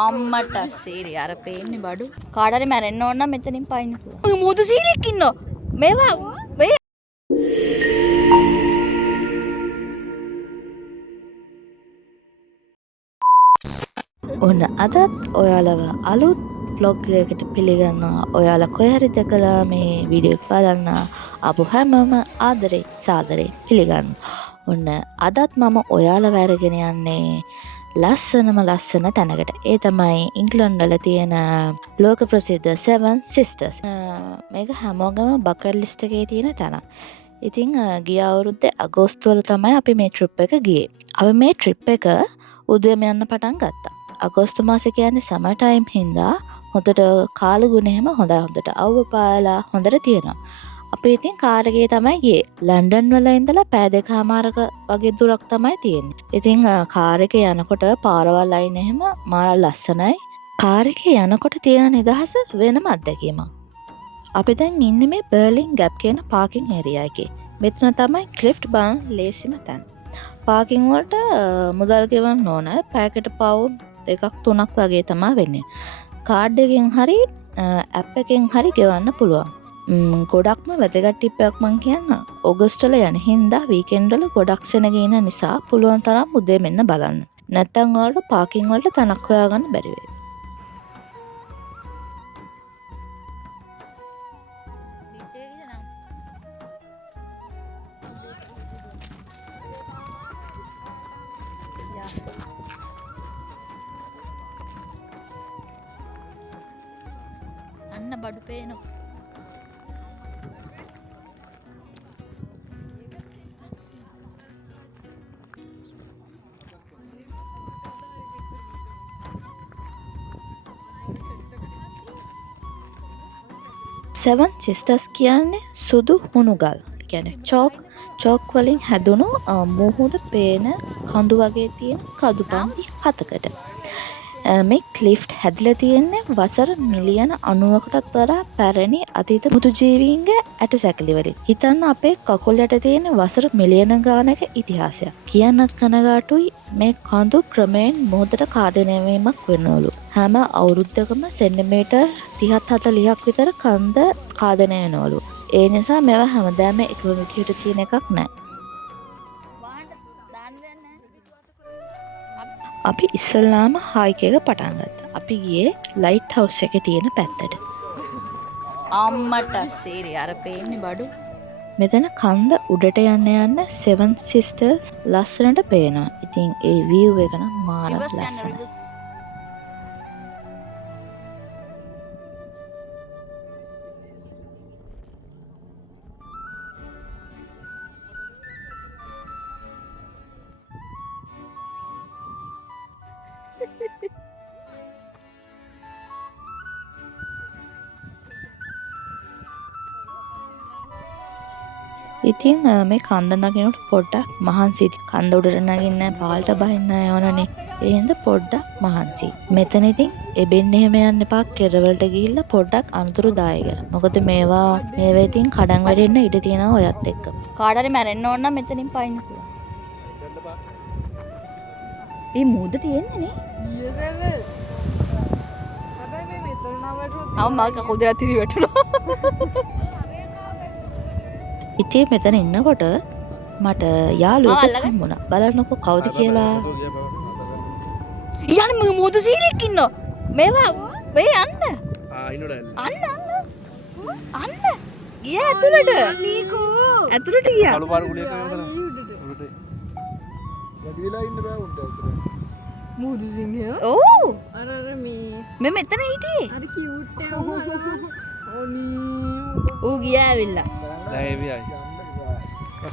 අම්මට සීරි අර පේන්නේ බඩු. කාට හරි මැරෙන්න ඕන නම් මෙතනින් පයින්න පුළුවන්. මොදු සීරියක් ඉන්නවා. මේවා මේ ඔන්න අදත් ඔයාලව අලුත් vlog එකකට පිළිගන්නවා. ඔයාලා කොහේ හරි දැකලා මේ වීඩියෝ එක බලන්න ආපු හැමෝම ආදරේ සාදරේ පිළිගන්නවා. ඔන්න අදත් මම ඔයාලව අරගෙන යන්නේ ලස්සන තැනකට. ඒ තමයි ඉංග්ලන්ඩ් වල තියෙන ලෝක ප්‍රසිද්ධ Seven Sisters. මේක හැමෝගම බකට් ලිස්ට් එකේ තියෙන තැනක්. ඉතින් ගිය අවුරුද්දේ අගෝස්තු වල තමයි අපි මේ ට්‍රිප් එක ගියේ. අපි මේ ට්‍රිප් එක උදේම යන්න පටන් ගත්තා. අගෝස්තු මාසේ කියන්නේ සමර් ටයිම් හින්දා හොඳට කාල ගුණ එහෙම හොඳට අවුව පාලා හොඳට තියෙනවා. අපි ඉතින් කාර් එකේ තමයි ගියේ. ලන්ඩන් වල ඉඳලා පැය දෙකමාරක වගේ දුරක් තමයි තියෙන්නේ. ඉතින් කාර් එකේ යනකොට පාරවල් අයින් එහෙම මාර ලස්සනයි. කාර් එකේ යනකොට තියෙන නිදහස වෙනම අත්දැකීමක්. අපි දැන් ඉන්නේ මේ බර්ලින් ගැප් කියන පාකින් ඒරියා එකේ. මෙතන තමයි ක්ලිෆ්ට් බලන ලේසිම තැන. පාකින් වලට මුදල් ගෙවන්න ඕන. පැයකට පවුන්ඩ් 2-3ක් වගේ තමයි වෙන්නේ. කාඩ් එකෙන් හරි ඇප් එකෙන් හරි ගෙවන්න පුළුවන්. ගොඩක්ම වැදගත් ටිප් එකක් මං කියන්න. ඔගස්ට් වල යන හින්දා වීකෙන්ඩ් වල ගොඩක් සෙනග ඉන්න නිසා පුළුවන් තරම් උදේ මෙන්න බලන්න. නැත්තම් ඔයාලට පාකින් වලට තැනක් හොයාගන්න බැරි වෙයි. අන්න බඩු පේනවා. Seven Sisters කියන්නේ සුදු හුණුගල්. කියන්නේ චෝක් වලින් හැදුණු මුහුද පේන කඳු වගේ තියෙන කඳුපන්ති 7කට. මේ ක්ලිෆ්ට් හැදිලා තියෙන්නේ වසර මිලියන 90කටත් වඩා පැරණි අතීත මුතු ජීවීන්ගේ ඇටසැකිලි වලින්. හිතන්න අපේ කකුල් යට තියෙන වසර මිලියන ගානක ඉතිහාසයක්. කියන්නත් කනගාටුයි මේ කඳු ක්‍රමයෙන් මොහොතට කාදනය වීමක් වෙනවලු. හැම අවුරුද්දකම සෙන්ටිමීටර් 30-40ක් විතර කන්ද කාදනය වෙනවලු. ඒ නිසා මේවා හැමදාම එකම විදිහට තියෙන එකක් නෑ. අපි ඉස්සල්ලාම හයික් එක පටන් ගත්තා. අපි ගියේ ලයිට් හවුස් එකේ තියෙන පැත්තට. අම්මට සීරි අර පේන්නේ බඩු. මෙතන කන්ද උඩට යන්න Seven Sisters ලස්සනට පේනවා. ඉතින් ඒ view එක නම් මාර ලස්සනයි. ඉතින් මේ කන්ද නගිනකොට පොඩ්ඩක් මහන්සි. කන්ද උඩට නගින්න පාල්ට බහින්න යවනනේ. ඒ හින්දා පොඩ්ඩක් මහන්සි. මෙතන ඉතින් එබෙන්න එහෙම යන්න එපා. කෙරවලට ගිහිල්ලා පොඩ්ඩක් අනතුරුදායක. මොකද මේවා ඉතින් කඩන් වැටෙන්න ඉඩ තියෙනවා ඔයත් එක්ක. කාට හරි මැරෙන්න ඕන නම් මෙතනින් පයින්න පුළුවන්. මේ මූද තියෙන්නේ නේ. හැබැයි මේ මෙතන නවටුවොත් මම කකුල් දෙක තිරි වැටුණා. ඉතින් මෙතන ඉන්නකොට මට යාළුවෙක් හම්බුණා. බලන්නකො කවුද කියලා. යන්න මම මොදු සීරියක් ඉන්නවා. මේවා මේ යන්න. අන්න. ගියා ඇතුළට. ඇතුළට ගියා. කළු පාර කුලියක් කරනවා. වැඩි වෙලා ඉන්න බෑ උන්ට ඇතුළට. මොදු සිංහය. ඔව්. අර මේ මෙතන හිටියේ. අර කියුට් එක උහලා. ඌ ගියා ඇවිල්ලා. දැන් එවියයි.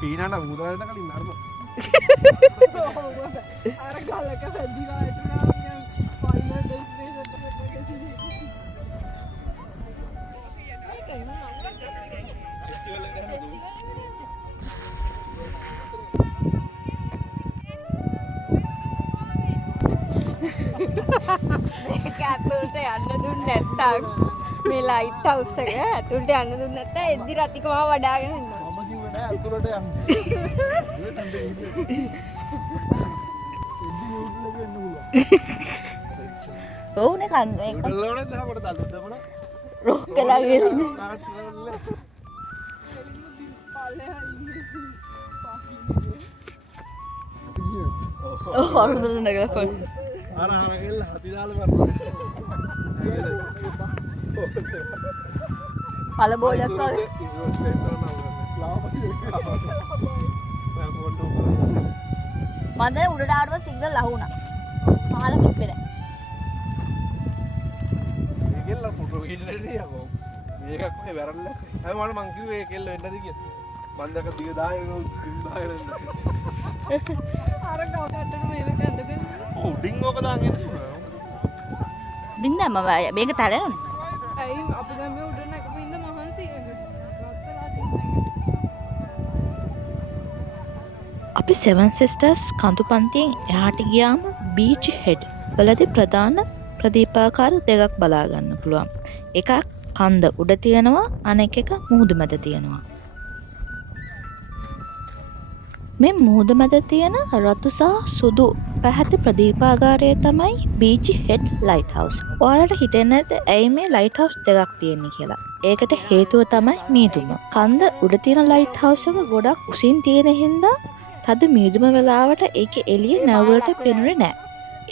පීනන්න මුදලට කලින් නර්ම. අර ගලක වැදිලා හිටුණා මම ෆයිනල් ඩෙස්ටිනේෂන් එකට ගිහින්. මේක ඇතුළට යන්න දුන්නේ නැත්තම් මේ ලයිට් හවුස් එක ඇතුළට යන්න දුන්නේ නැත්තම් එද්දි රතික මාව වඩාගෙන ඉන්නවා. මම කිව්වේ නෑ ඇතුළට යන්න. ඕනේ කන්න එක. උඩලවනේ දාපට තල්ලුදමන. රොක් කළා ගිරින්. ඔව් අරුදුන නගලා කොල්. අර ගිල්ල හති දාලා මරනවා. පළ බෝලයක් වගේ. මන්ද උඩට ආවට සිග්නල් අහුණා. පහල කිප්පේ නැහැ. ඒකෙල්ල ෆොටෝ ඉන්නදී යකෝ. මේකක් නේ වැරල්ල. හැම මම කිව්වේ ඒකෙල්ල වෙන්නද කියලා. මන් දැක දිග දාගෙන දාගෙන අර ගාටට මේක ඇඳගෙන උඩින් ඕක දාගෙන බින්ද මම මේක තැලෙනවනේ. ඇයි අපි දැන් මේ උඩ නැගපු ඉඳ මහන්සි අපි සෙවන් සිස්ටර්ස් කඳු පන්තියෙන් එහාට ගියාම බීච් හෙඩ් වලදී ප්‍රධාන ප්‍රදීපාකාර දෙකක් බලා ගන්න පුළුවන්. එකක් කන්ද උඩ තියෙනවා, අනෙක් එක මුහුදු මැද තියෙනවා. මේ මුහුද මැද තියෙන රතු සහ සුදු පැහැති ප්‍රදීපාගාරය තමයි බීච් හෙඩ් ලයිට් හවුස්. ඔයාලට හිතෙන්නේ නැද්ද ඇයි මේ ලයිට් හවුස් දෙකක් තියෙන්නේ කියලා? ඒකට හේතුව තමයි මීදුම. කන්ද උඩ තියෙන ලයිට් හවුස් එක ගොඩක් උසින් තියෙන හින්දා තද මීදුම වෙලාවට ඒකේ එළිය නැව්වලට පෙනුනේ නැහැ.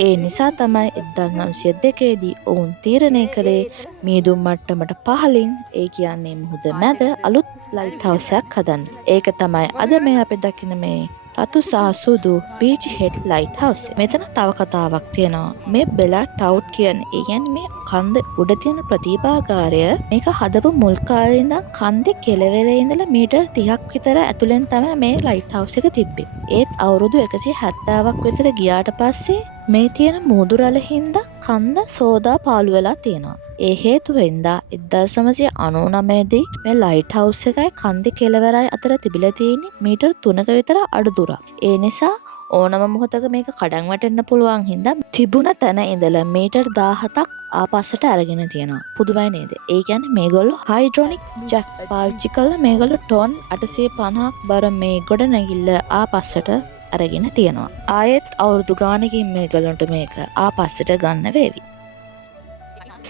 ඒ නිසා තමයි 1902 දී ඔවුන් තීරණය කළේ මීදුම් මට්ටමට පහළින්, ඒ කියන්නේ මුහුද මැද අලුත් ලයිට් හවුස් එකක් හදන්න. ඒක තමයි අද මේ අපි දකින මේ රතු සහ සුදු බීච් හෙඩ් ලයිට් හවුස් එක. මෙතන තව කතාවක් තියෙනවා. මේ බෙලා ටවුට් කියන්නේ, ඒ කියන්නේ මේ කන්ද උඩ තියෙන ප්‍රතිභාගාරය මේක හදපු මුල් කාලේ ඉඳන් කන්දේ කෙළවරේ ඉඳලා මීටර් 30ක් විතර ඇතුලෙන් තමයි මේ ලයිට් හවුස් එක තිබ්බේ. ඒත් අවුරුදු 170ක් විතර ගියාට පස්සේ මේ තියෙන මුහුදු රළ හින්දා කන්ද සෝදා පාළු වෙලා තියෙනවා. ඒ හේතුව හින්දා 1999 දී මේ ලයිට් හවුස් එකයි කන්දේ කෙළවරයි අතර තිබිලා තියෙන්නේ මීටර් 3ක විතර අඩු දුරක්. ඒ නිසා ඕනම මොහොතක මේක කඩන් වැටෙන්න පුළුවන් හින්දා තිබුණ තැන ඉඳලා මීටර් 17ක් ආපස්සට අරගෙන තියෙනවා. පුදුමයි නේද? ඒ කියන්නේ මේගොල්ලෝ හයිඩ්‍රොනික් ජැක්ස් පාවිච්චි කරලා මේගොල්ලෝ ටොන් 850ක් බර මේ ගොඩ නැගිල්ල ආපස්සට අරගෙන තියෙනවා. ආයෙත් අවුරුදු ගානකින් මේගොල්ලන්ට මේක ආපස්සට ගන්න වේවි.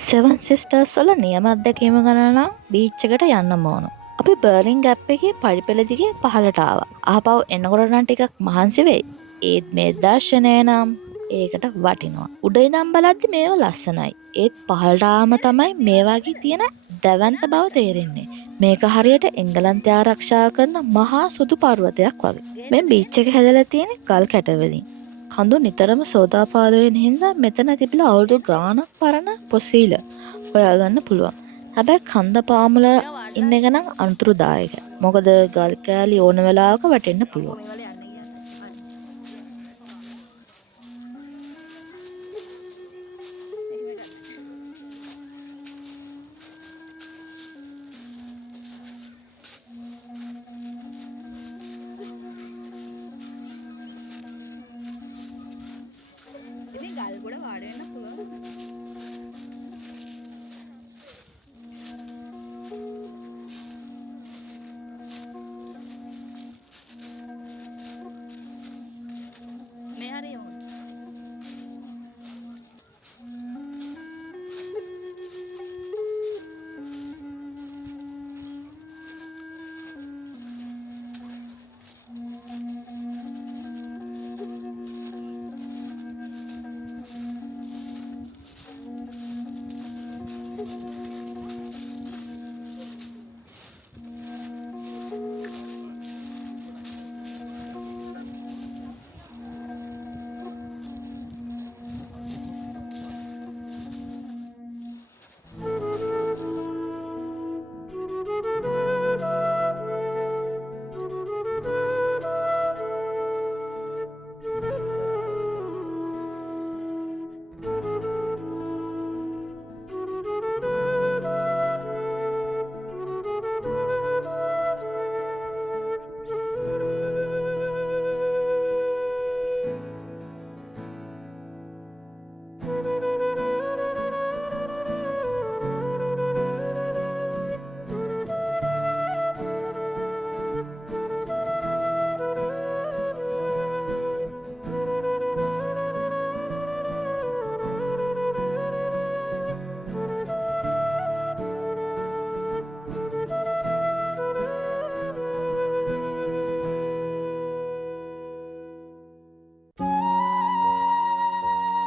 සෙවන් සිස්ටර්ස් වල නියම අත්දැකීම ගන්න නම් බීච් එකට යන්න ඕන. අපි බර්ලින් ගැප් එකේ පඩිපෙළ දිගේ පහළට ආවා. ආපහු එනකොට නම් ටිකක් මහන්සි වෙයි. ඒත් මේ දර්ශනය නම් ඒකට වටිනවා. උඩ ඉඳන් බලද්දි මේව ලස්සනයි. ඒත් පහළට ආවම තමයි මේ වගේ තියෙන දැවැන්ත බව තේරෙන්නේ. මේක හරියට එංගලන්තය ආරක්ෂා කරන මහා සුදු පර්වතයක් වගේ. මේ බීච් එක හැදලා තියෙන්නේ ගල් කැට වලින්. කඳු නිතරම සෝදාපාලු වෙන හින්දා මෙතන තිබිලා අවුරුදු ගාණක් පරණ පොසීල හොයාගන්න පුළුවන්. හැබැයි කන්ද පාමුල ඉන්න එක නම් අනුතුරුදායකයි. මොකද ගල් කෑලි ඕන වෙලාවක වැටෙන්න පුළුවන්. ඉතින් ගල් ගොඩ වාඩි වෙන්න පුළුවන්. මේ හරියම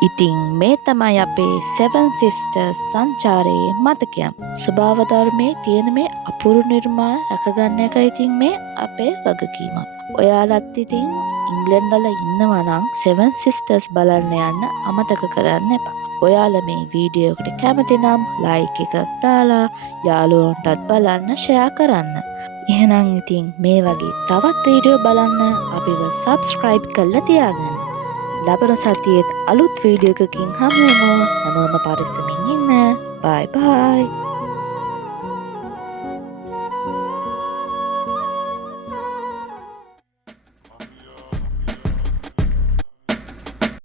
ඉතිං මේ තමයි අපේ 7 Sisters සංචාරයේ මතකයන්. ස්වභාව ධර්මයේ තියෙන මේ අපූර්ව නිර්මාණ රැකගන්න එක ඉතින් මේ අපේ වගකීමක්. ඔයාලත් ඉතින් ඉංග්ලන්ඩ් වල ඉන්නවා නම් 7 Sisters බලන්න යන්න අමතක කරන්න එපා. ඔයාලා මේ වීඩියෝ එකට කැමති නම් ලයික් එකක් දාලා යාළුවන්ටත් බලන්න ෂෙයා කරන්න. එහෙනම් ඉතින් මේ වගේ තවත් වීඩියෝ බලන්න අපිව සබ්ස්ක්‍රයිබ් කරලා තියාගන්න. ලබන සතියේත් අලුත් වීඩියෝ එකකින් හමු වෙමු. හැමෝම පරිස්සමින් ඉන්න. බයි බයි.